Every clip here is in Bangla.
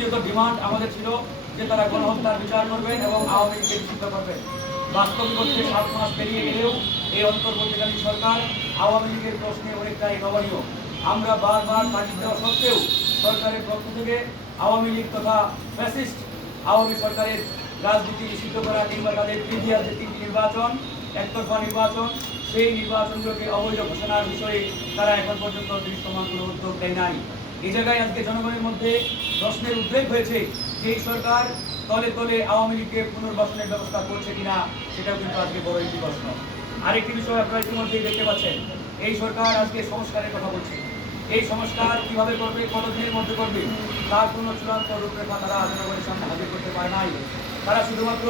দ্বিতীয়ত ডিমান্ড আমাদের ছিল যে তারা গণহত্যার বিচার করবেন এবং আওয়ামী লীগকে নিষিদ্ধ করবেন। বাস্তবিক অর্থে 7 মাস পেরিয়ে গেলেও এই অন্তর্বর্তীকালীন সরকার আওয়ামী লীগের প্রশ্নে অনেকটাই নমনীয়। আমরা বারবার তাগিদ দেওয়া সত্ত্বেও সরকারের পক্ষ থেকে আওয়ামী লীগ তথা ফ্যাসিস্ট আওয়ামী সরকারের রাজনীতি নিষিদ্ধ করা কিংবা তাদের প্রিভিয়াস যে 3টি নির্বাচন, একতরফা নির্বাচন, সেই নির্বাচনগুলোকে অবৈধ ঘোষণার বিষয়ে তারা এখন পর্যন্ত দৃশ্যমান কোনো উদ্যোগ নেয় নাই। এই জায়গায় আজকে জনগণের মধ্যে প্রশ্নের উদ্বেগ হয়েছে যে এই সরকার তলে তলে আওয়ামী লীগকে পুনর্বাসনের ব্যবস্থা করছে কিনা, সেটাও কিন্তু আজকে বড় একটি প্রশ্ন। আরেকটি বিষয় আপনারা ইতিমধ্যেই দেখতে পাচ্ছেন, এই সরকার আজকে সংস্কারের কথা বলছে। এই সংস্কার কিভাবে করবে, কতদিনের মধ্যে করবে, তার কোনো চূড়ান্ত রূপরেখা তারা জনগণের সামনে হাজির করতে পারে নাই। তারা শুধুমাত্র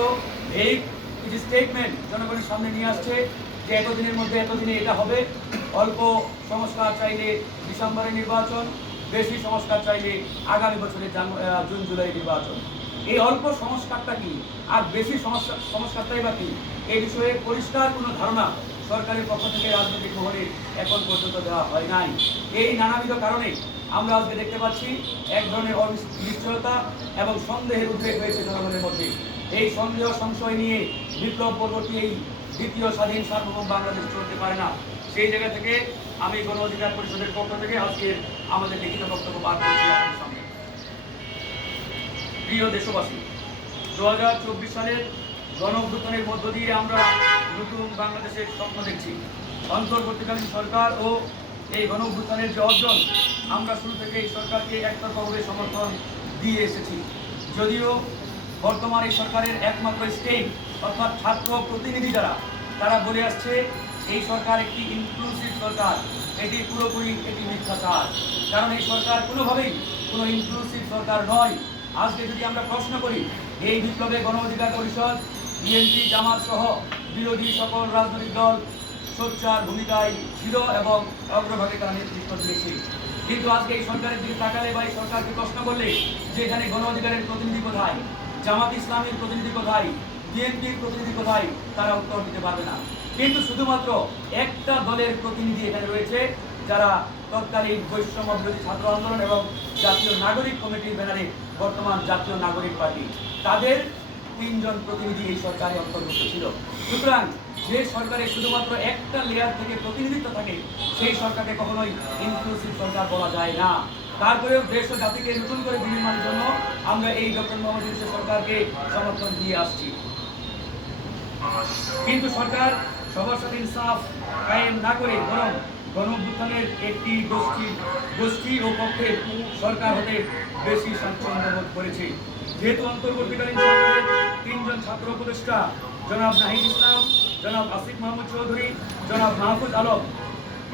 এই কিছু স্টেটমেন্ট জনগণের সামনে নিয়ে আসছে যে এতদিনের মধ্যে এতদিনে এটা হবে, অল্প সংস্কার চাইলে ডিসেম্বরে নির্বাচন, বেশি সংস্কার চাইলে আগামী বছরের জুন জুলাই নির্বাচন। এই অল্প সংস্কারটা কি আর বেশি সংস্কারটাই বা কি, এই বিষয়ে পরিষ্কার কোনো ধারণা সরকারের পক্ষ থেকে রাজনৈতিক মহলে এখন পর্যন্ত দেওয়া হয় নাই। এই নানাবিধ কারণে আমরা আজকে দেখতে পাচ্ছি এক ধরনের অনিশ্চয়তা এবং সন্দেহের উদ্বেগ হয়েছে জনগণের মধ্যে। এই সন্দেহ সংশয় নিয়ে বিপ্লব পরবর্তী এই দ্বিতীয় স্বাধীন সার্বভৌম বাংলাদেশ চলতে পারে না। সেই জায়গা থেকে আমি গণ অধিকার পরিষদের পক্ষ থেকে আজকের আমাদের লিখিত বক্তব্য পাঠ করছি আপনাদের সামনে। প্রিয় দেশবাসী, 2024 সালের গণ অভ্যুত্থানের মধ্য দিয়ে আমরা নতুন বাংলাদেশের স্বপ্ন দেখছি। অন্তর্বর্তীকালীন সরকার ও এই গণ অভ্যুত্থানের যে অর্জন, আমরা শুরু থেকে এই সরকারকে একতরফাভাবে সমর্থন দিয়ে এসেছি। যদিও বর্তমান এই সরকারের একমাত্র স্টেক অর্থাৎ ছাত্র প্রতিনিধি যারা, তারা বলে আসছে এই সরকার একটি ইনক্লুসিভ সরকার, এটি পুরোপুরি একটি মিথ্যাচার। কারণ এই সরকার কোনোভাবেই কোনো ইনক্লুসিভ সরকার নয়। আজকে যদি আমরা প্রশ্ন করি, এই বিপ্লবে গণ অধিকার পরিষদ, বিএনপি, জামাত সহ বিরোধী সকল রাজনৈতিক দল সোচ্চার ভূমিকায় ছিল এবং অগ্রভাগে তারা নেতৃত্ব দিয়েছে। কিন্তু আজকে এই সরকারের দিকে তাকালে বা এই সরকারকে প্রশ্ন করলে যে এখানে গণ অধিকারের প্রতিনিধি কোথায়, জামাত ইসলামের প্রতিনিধি কোথায়, বিএনপির প্রতিনিধি কোথায়, তারা উত্তর দিতে পারবে না। কিন্তু শুধুমাত্র একটা দলের প্রতিনিধি এখানে রয়েছে, যারা তৎকালীন বৈষম্য বিরোধী ছাত্র আন্দোলন এবং জাতীয় নাগরিক কমিটির ব্যানারে বর্তমান জাতীয় নাগরিক পার্টি, তাদের 3 জন প্রতিনিধি এই সরকারে অন্তর্ভুক্ত ছিল। সুতরাং যে সরকারে শুধুমাত্র একটা লেয়ার থেকে প্রতিনিধিত্ব থাকে, সেই সরকারকে কখনোই ইনক্লুসিভ সরকার বলা যায় না। তারপরেও দেশ ও জাতিকে নতুন করে বিনির্মাণের জন্য আমরা এই ডক্টর মোহাম্মদ ইউনূসের সরকারকে সমর্থন দিয়ে আসছি। কিন্তু সরকার সবার সাথে ইনসাফ কায়েম না করে বরং গণ অভ্যুত্থানের একটি গোষ্ঠী ও পক্ষে সরকার হতে বেশি স্বাচ্ছন্দ্য বোধ করেছে। যেহেতু অন্তর্বর্তীকালীন সরকারের 3 জন ছাত্র উপদেষ্টা, জনাব নাহিদ ইসলাম, জনাব আসিফ মাহমুদ চৌধুরী, জনাব মাহফুজ আলম,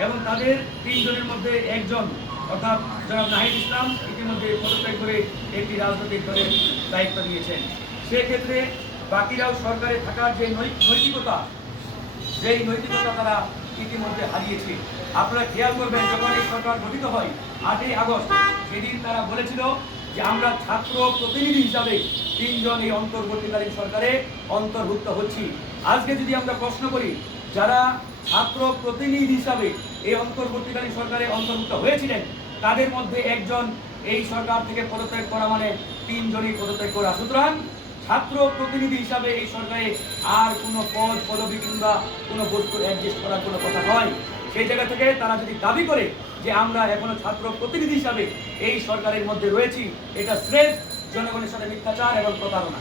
এবং তাদের 3 জনের মধ্যে একজন অর্থাৎ জনাব নাহিদ ইসলাম ইতিমধ্যে পদত্যাগ করে একটি রাজনৈতিক দলের দায়িত্ব নিয়েছেন। সেক্ষেত্রে বাকিরাও সরকারে থাকার যে নৈতিকতা, যেই নৈতিকতা তারা ইতিমধ্যে হারিয়েছে। আপনারা খেয়াল করবেন, যখন এই সরকার গঠিত হয় 8ই আগস্ট, সেদিন তারা বলেছিল যে আমরা ছাত্র প্রতিনিধি হিসাবে 3 জন এই অন্তর্বর্তীকালীন সরকারে অন্তর্ভুক্ত হচ্ছি। আজকে যদি আমরা প্রশ্ন করি, যারা ছাত্র প্রতিনিধি হিসাবে এই অন্তর্বর্তীকালীন সরকারে অন্তর্ভুক্ত হয়েছিলেন, তাদের মধ্যে একজন এই সরকার থেকে পদত্যাগ করা মানে 3 জনই পদত্যাগ করা। সুতরাং ছাত্র প্রতিনিধি হিসাবে এই সরকারে আর কোনো পদ পদবি কিংবা কোনো বস্তুর অ্যাডজাস্ট করার কোনো কথা নয়। সেই জায়গা থেকে তারা যদি দাবি করে যে আমরা এখনো ছাত্র প্রতিনিধি হিসাবে এই সরকারের মধ্যে রয়েছি, এটা স্রেফ জনগণের সাথে মিথ্যাচার এবং প্রতারণা।